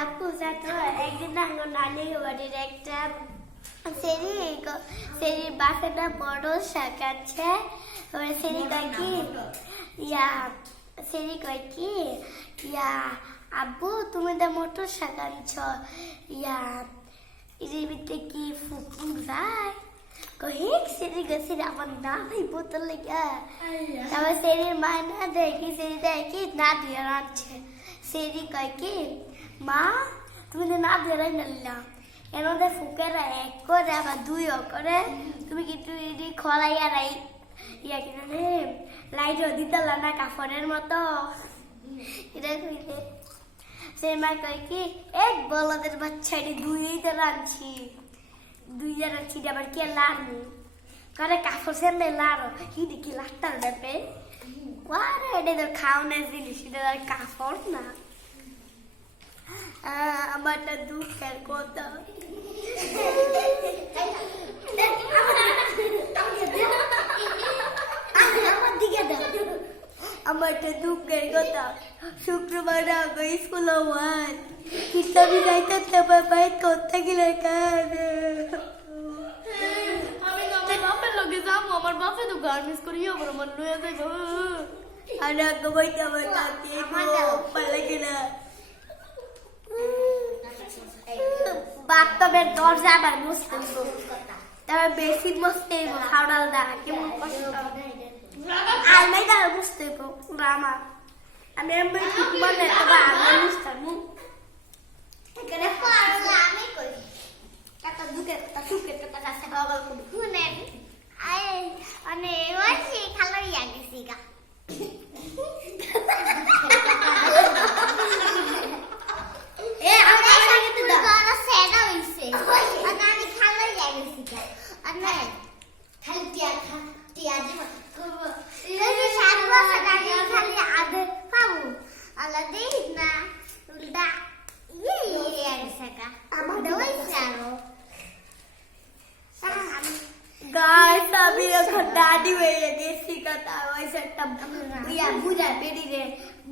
আপু ছাত্র একদিন নানির বাড়ির একটা সেরির বাসাটা বড় শাক আছে। সেরি কয় কি সেরি কয় কি আব্বু তুমি তো মোটর শাক আনছ এর ভিতরে কি ফুকুর যায় কহিক সেরি গেছে আমার না ভাই বোতল লেগে তারপর সেরির মা না দেখি সেরি দেখি না দিয়ে রাখছে। সেরি কয় কি মা তুমি তো না দিয়ে নিলাম এর মধ্যে ফুকেরা এক করে আবার দুইও করে তুমি কিন্তু খোলাইয়া কিনা লাইটও দিতলা না কাপড়ের মতো এটা কইলে সে মা কয় কি এক বলদের বাচ্চা এটি দুইটা রাঁধছি আবার কে লাড়ু করে কাপড় সেমে লাড়ো হিডি কি লাট্টার ব্যাপে ওয়ারে এটা তো খাওয়ানোর জিনিস এটা কাপড় না। আমারটা দুঃখের কথা আমারটা দুঃখের কথা শুক্রবার আগে স্কুল হওয়ার হিসাবি যাইতে বাইক করতে গেলে আমার বাপে তো গার্মেন্টস করি আমার মন লয়ে যাইব আর আগে বইতে আমার তাতে পালা গেলা বাথটবের দরজা আবার মুছতে তারপর বেশি মুছতে খাওয়াল দা কেমন কষ্ট আলমারিটা মুছতে আমার আমি ঠিক মনে তবে আমি মুছতাম এখানে আমি কই টাকা দুকে টাকা সুকে টাকা কাছে বাবা শুনে અને વર્ષે ખાલી આવી સીગા એ અમે તો ગાના સેડા હોઈસે અને આની ખાલી આવી સીગા અને ખાલી તિયાજી એ શાદવા સગાઈ ખાલી આદે પાઉ અલદે ના ઉલડા ये આવી સકા આમાં દવાઈ સારો गाइस अभी এখন দাদি হয়ে গেছি কথা ওইসে একটা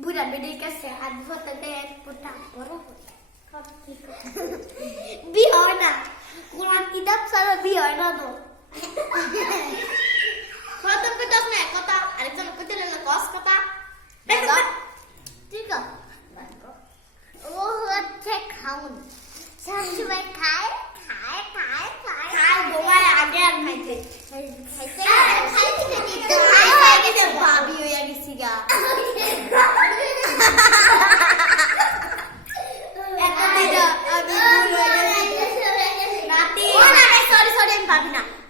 বুড়া বেডি কাছে হাত ফটাতে পুটা বড় বি হয় না কোরআন কিতাব ছাড়া বি হয় না তো প্রথম কথা না কথা আরেকজন কইতে না কস কথা ঠিক আছে ও হচ্ছে খাউন সবাই খায় খায় খায় খায় খায় বোমার আগে আর খাইতে খাইতে ভাবি হইয়া গেছি গা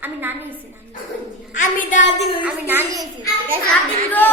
আমি নানি হইছি আমি দাদি আমি নানি হইছি আমি গো